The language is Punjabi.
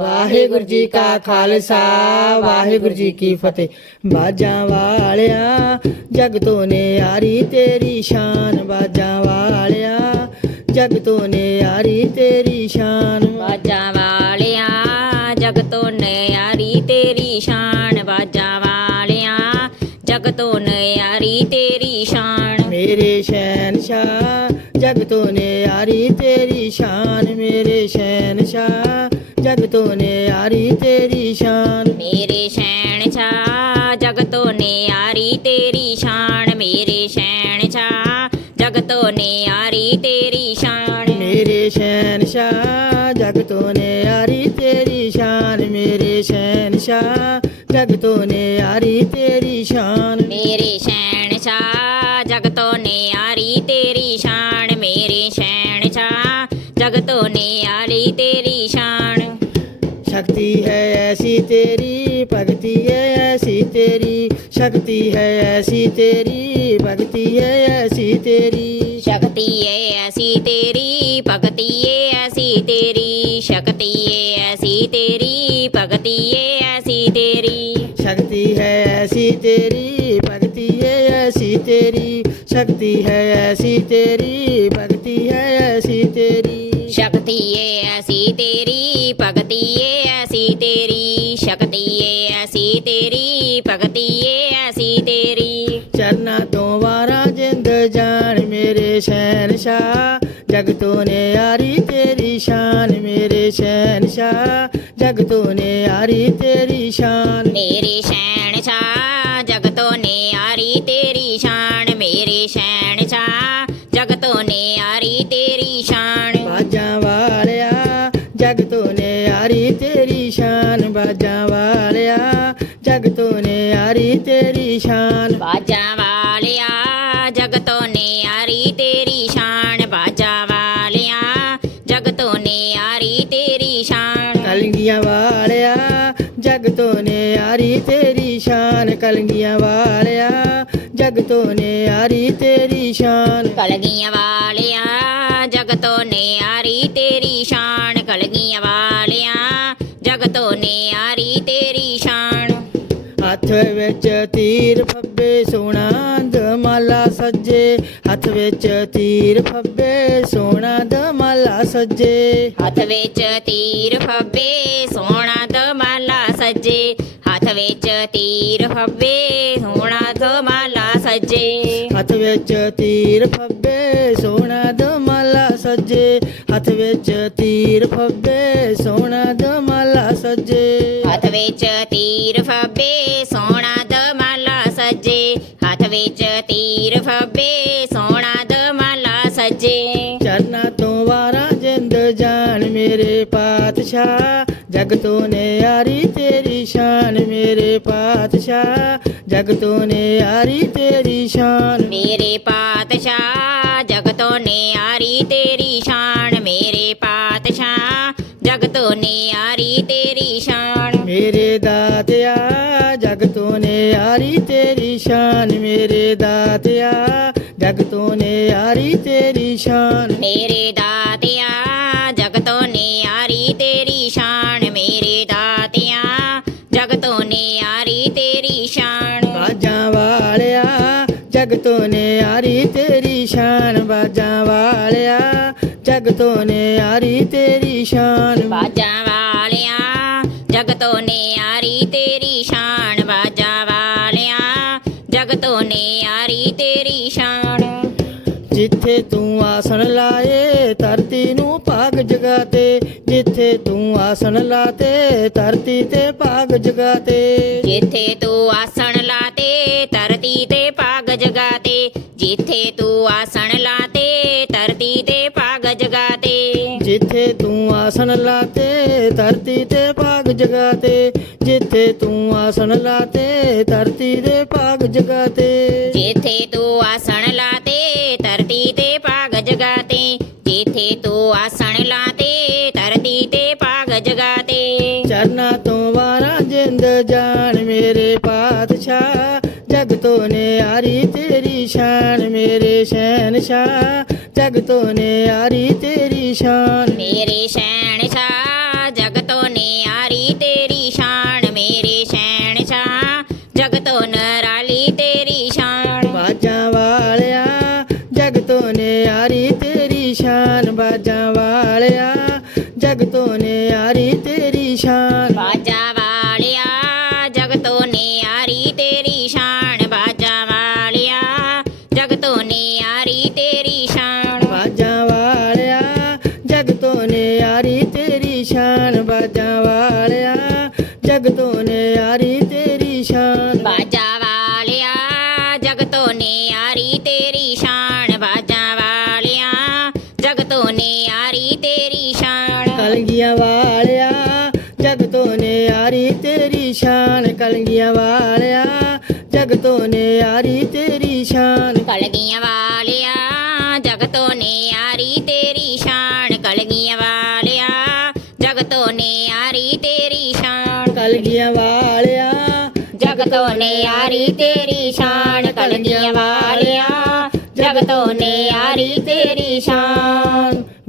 ਵਾਹਿਗੁਰੂ ਜੀ ਕਾ ਖਾਲਸਾ ਵਾਹਿਗੁਰੂ ਜੀ ਕੀ ਫਤਿਹ। ਬਾਜਾਂ ਵਾਲਿਆ ਜਗ ਤੋਂ ਨੇ ਯਾਰੀ ਤੇਰੀ ਸ਼ਾਨ ਬਾਜਾਂ ਵਾਲਿਆ ਜਗ ਤੋਂ ਨੇ ਯਾਰੀ ਤੇਰੀ ਸ਼ਾਨ। ਬਾਜਾਂ ਵਾਲਿਆ ਜਗ ਤੋਂ ਨੇ ਯਾਰੀ ਤੇਰੀ ਸ਼ਾਨ ਬਾਜਾਂ ਵਾਲਿਆ ਜਗ ਤੋਂ ਨੇ ਯਾਰੀ ਤੇਰੀ ਸ਼ਾਨ। ਮੇਰੇ ਸ਼ਹਿਨशाह ਜਗ ਤੋਂ ਨੇ ਯਾਰੀ ਤੇਰੀ ਸ਼ਾਨ ਮੇਰੇ ਸ਼ਹਿਨशाह ਜਗ ਤੋਂ ਨਿਆਰੀ ਤੇਰੀ ਸ਼ਾਨ। ਮੇਰੇ ਸ਼ੈਣ ਛਾ ਜਗ ਤੋਂ ਨਿਆਰੀ ਤੇਰੀ ਸ਼ਾਨ। ਮੇਰੇ ਸ਼ੈਣ ਛਾ ਜਗ ਤੋਂ ਨਿਆਰੀ ਤੇਰੀ ਸ਼ਾਨ। ਮੇਰੇ ਸ਼ੈਣ ਛਾ ਜਗ ਤੋਂ ਨਿਆਰੀ ਤੇਰੀ ਸ਼ਾਨ। ਮੇਰੇ ਸ਼ੈਣ ਛਾ ਜਗ ਤੋਂ ਨਿਆਰੀ ਤੇਰੀ ਸ਼ਾਨ। ਮੇਰੇ ਸ਼ੈਣ ਛਾ ਜਗ ਤੋਂ ਨਿਆਰੀ ਤੇਰੀ ਸ਼ਾਨ। ਮੇਰੇ ਸ਼ੈਣ ਛਾ ਜਗ ਤੋਂ ਨਿਆਰੀ ਤੇਰੀ ਸ਼ਾਨ। शक्ति है ऐसी तेरी भक्ति है ऐसी तेरी शक्ति है ऐसी तेरी भक्ति है ऐसी तेरी शक्ति है ऐसी तेरी भक्ति है ऐसी तेरी शक्ति है ऐसी तेरी भक्ति है ऐसी तेरी शक्ति है ऐसी तेरी भक्ति है ऐसी तेरी शक्ति है ऐसी तेरी भक्ति है ऐसी तेरी ਸ਼ਕਤੀ ਏ ਐਸੀ ਤੇਰੀ ਭਗਤੀ ਏ ਐਸੀ ਤੇਰੀ ਸ਼ਕਤੀ ਏ ਐਸੀ ਤੇਰੀ ਭਗਤੀ ਏ ਐਸੀ ਤੇਰੀ ਚਰਨਾ ਤੋਂ ਵਾਰਾ ਜਿੰਦ ਜਾਣ ਮੇਰੇ ਸ਼ਹਿਨशाह ਜਗ ਤੋਂ ਨੇ ਯਾਰੀ ਤੇਰੀ ਸ਼ਾਨ ਮੇਰੇ ਸ਼ਹਿਨशाह ਜਗ ਤੋਂ ਨੇ ਯਾਰੀ ਤੇਰੀ ਸ਼ਾਨ। ਮੇਰੇ ਸ਼ਹਿਨ ਜਗ ਤੋਂ ਨਿਆਰੀ ਤੇਰੀ ਸ਼ਾਨ ਬਾਜਾਂ ਵਾਲਿਆ। ਜਗ ਤੋਂ ਨਿਆਰੀ ਤੇਰੀ ਸ਼ਾਨ। ਬਾਜਾਂ ਵਾਲਿਆ ਜਗ ਤੋਂ ਨਿਆਰੀ ਤੇਰੀ ਸ਼ਾਨ ਬਾਜਾਂ ਵਾਲਿਆ। ਜਗ ਤੋਂ ਨਿਆਰੀ ਤੇਰੀ ਸ਼ਾਨ। ਕਲਗੀਆਂ ਵਾਲਿਆ ਜਗ ਤੋਂ ਨਿਆਰੀ ਤੇਰੀ ਸ਼ਾਨ। ਕਲਗੀਆਂ ਵਾਲਿਆ ਜਗ ਤੋਂ ਨਿਆਰੀ ਤੇਰੀ ਸ਼ਾਨ। ਕਲਗੀਆਂ ਵਾਲਿਆ ਜਗ ਤੋਂ ਨਿਆਰੀ ਤੇਰੀ ਸ਼ਾਨ ਕਲਗੀਆਂ ਵਾਲਿਆ। ਜਗ ਤੋਂ ਨਿਆਰੀ ਤੇਰੀ ਸ਼ਾਨ। ਹੱਥ ਵਿੱਚ ਤੀਰ ਫੱਬੇ ਸੋਨਾ ਦਮਾਲਾ ਸੱਜੇ। ਹੱਥ ਵਿੱਚ ਤੀਰ ਫੱਬੇ ਸੋਨਾ ਦਮਾਲਾ ਸੱਜੇ। ਹੱਥ ਵਿੱਚ ਤੀਰ ਫੱਬੇ ਸੋਹਣਾ ਦਮਾਲਾ ਸੱਜੇ। ਹੱਥ ਵਿੱਚ ਤੀਰ ਫੱਬੇ ਸੋਹਣਾ ਦਮਾਲਾ ਸੱਜੇ। ਹੱਥ ਵਿੱਚ ਤੀਰ ਫੱਬੇ ਸੋਨਾ ਹੱਥ ਵਿੱਚ ਤੀਰ ਫੱਬੇ ਸੋਨਾ ਦਮਾਲਾ ਸੱਜੇ। ਹੱਥ ਵਿੱਚ ਤੀਰ ਫੱਬੇ ਸੋਹਣਾ ਦਮਾਲਾ ਸੱਜੇ। ਹੱਥ ਵਿੱਚ ਤੀਰ ਫੱਬੇ ਸੋਹਣਾ ਦਮਾਲਾ ਸੱਜੇ। ਚਰਨਾ ਤੋਂ ਵਾਰਾ ਜਿੰਦ ਜਾਣ ਮੇਰੇ ਪਾਤਸ਼ਾਹ। ਜਗ ਤੋਂ ਨਿਆਰੀ ਤੇਰੀ ਸ਼ਾਨ ਮੇਰੇ ਪਾਤਸ਼ਾਹ। ਜਗ ਤੋਂ ਨਿਆਰੀ ਤੇਰੀ ਸ਼ਾਨ। ਮੇਰੇ ਪਾਤਸ਼ਾਹ ਜਗ ਤੋਂ ਨਿਆਰੀ ਤੇਰੀ ਸ਼ਾਨ ਜਗ ਤੋਂ ਨਿਆਰੀ ਤੇਰੀ ਸ਼ਾਨ ਮੇਰੇ ਦਾਤਿਆ। ਜਗ ਤੋਂ ਨਿਆਰੀ ਤੇਰੀ ਸ਼ਾਨ। ਮੇਰੇ ਦਾਤਿਆ ਜਗ ਤੋਂ ਨਿਆਰੀ ਤੇਰੀ ਸ਼ਾਨ ਮੇਰੇ ਦਾਤਿਆ। ਜਗ ਤੋਂ ਨਿਆਰੀ ਤੇਰੀ ਸ਼ਾਨ। ਬਾਜਾਂ ਵਾਲਿਆ ਜਗ ਤੋਂ ਨਿਆਰੀ ਤੇਰੀ ਸ਼ਾਨ। ਬਾਜਾਂ ਵਾਲਿਆ ਜਗ ਤੋਂ ਨਿਆਰੀ ਤੇਰੀ ਸ਼ਾਨ। ਬਾਜਾਂ ਵਾਲਿਆ ਜਗ ਤੋਂ ਨਿਆਰੀ ਤੇਰੀ ਸ਼ਾਨ ਬਾਜਾਂ ਵਾਲਿਆ। ਜਗ ਤੋਂ ਨਿਆਰੀ ਤੇਰੀ ਸ਼ਾਨ। ਜਿੱਥੇ ਤੂੰ ਆਸਣ ਲਾਏ ਧਰਤੀ ਨੂੰ ਭਾਗ ਜਗਾਤੇ। ਜਿੱਥੇ ਤੂੰ ਆਸਣ ਲਾਤੇ ਧਰਤੀ ਤੇ ਭਾਗ ਜਗਾਤੇ। ਜਿੱਥੇ ਤੂੰ ਆਸਣ ਲਾਤੇ ਧਰਤੀ ਤੇ ਭਾਗ ਜਗਾਤੇ। ਜਿੱਥੇ ਤੂੰ ਆਸਣ ਲਾਤੇ ਧਰਤੀ ਤੇ ਭਾਗ ਜਗਾਤੇ। ਜਿੱਥੇ ਤੂੰ ਆਸਣ ਲਾਤੇ ਧਰਤੀ ਤੇ ਭਾਗ ਜਗਾਤੇ ਜਿੱਥੇ ਤੂੰ ਆਸਣ ਲਾਤੇ ਧਰਤੀ ਦੇ ਭਾਗ ਜਗਾਤੇ ਜਿੱਥੇ ਤੂੰ ਆਸਣ ਲਾਤੇ ਧਰਤੀ ਤੇ ਭਾਗ ਜਗਾਤੇ ਜਿੱਥੇ ਤੂੰ ਆਸਣ ਲਾਤੇ ਧਰਤੀ ਤੇ ਪਾਗ ਜਗਾ ਤੇ। ਚਰਨਾ ਤੋਂ ਵਾਰਾ ਜਿੰਦ ਜਾਨ ਮੇਰੇ ਪਾਤਸ਼ਾਹ ਜਗ ਤੋਂ ਨੇ ਨਿਆਰੀ ਤੇਰੀ ਸ਼ਾਨ ਮੇਰੇ ਸ਼ਹਿਨशाह ਜਗ ਤੋਂ ਨੇ ਨਿਆਰੀ ਤੇਰੀ ਸ਼ਾਨ। ਮੇਰੇ ਸ਼ਹਿਨ ਨੇ ਯਾਰੀ ਤੇਰੀ ਸ਼ਾਨ ਬਾਜਾਂ ਵਾਲਿਆ। ਜਗ ਤੋਂ ਯਾਰੀ ਤੇਰੀ ਸ਼ਾਨ। ਬਾਜਾਂ ਵਾਲਿਆ ਜਗ ਤੋਂ ਨਿਆਰੀ ਤੇਰੀ ਸ਼ਾਨ ਬਾਜਾਂ ਵਾਲਿਆ। ਜਗ ਤੋਂ ਯਾਰੀ ਤੇਰੀ ਸ਼ਾਨ। ਬਾਜਾਂ ਵਾਲਿਆ ਜਗ ਤੋਂ ਨੇ ਯਾਰੀ ਤੇਰੀ ਸ਼ਾਨ ਬਾਜਾਂ ਵਾਲਿਆ। ਜਗ ਤੋਂ ਨਿਆਰੀ ਤੇ ਕਲਗੀਆਂ ਵਾਲਿਆ ਜਗ ਤੋਂ ਨਿਆਰੀ ਤੇਰੀ ਸ਼ਾਨ ਕਲਗੀਆਂ ਵਾਲਿਆ ਜਗ ਤੋਂ ਨਿਆਰੀ ਤੇਰੀ ਸ਼ਾਨ। ਕਲਗੀਆਂ ਵਾਲਿਆ ਜਗਤੋਂ ਨਿਆਰੀ ਤੇਰੀ ਸ਼ਾਨ ਕਲਗੀਆਂ ਵਾਲਿਆ ਜਗਤੋਂ ਨਿਆਰੀ ਤੇਰੀ ਸ਼ਾਨ। ਕਲਗੀਆਂ ਵਾਲਿਆ ਜਗਤੋਂ ਨਿਆਰੀ ਤੇਰੀ ਸ਼ਾਨ ਕਲਗੀਆਂ ਵਾਲਿਆ ਜਗਤੋਂ ਨਿਆਰੀ ਤੇਰੀ ਸ਼ਾਨ।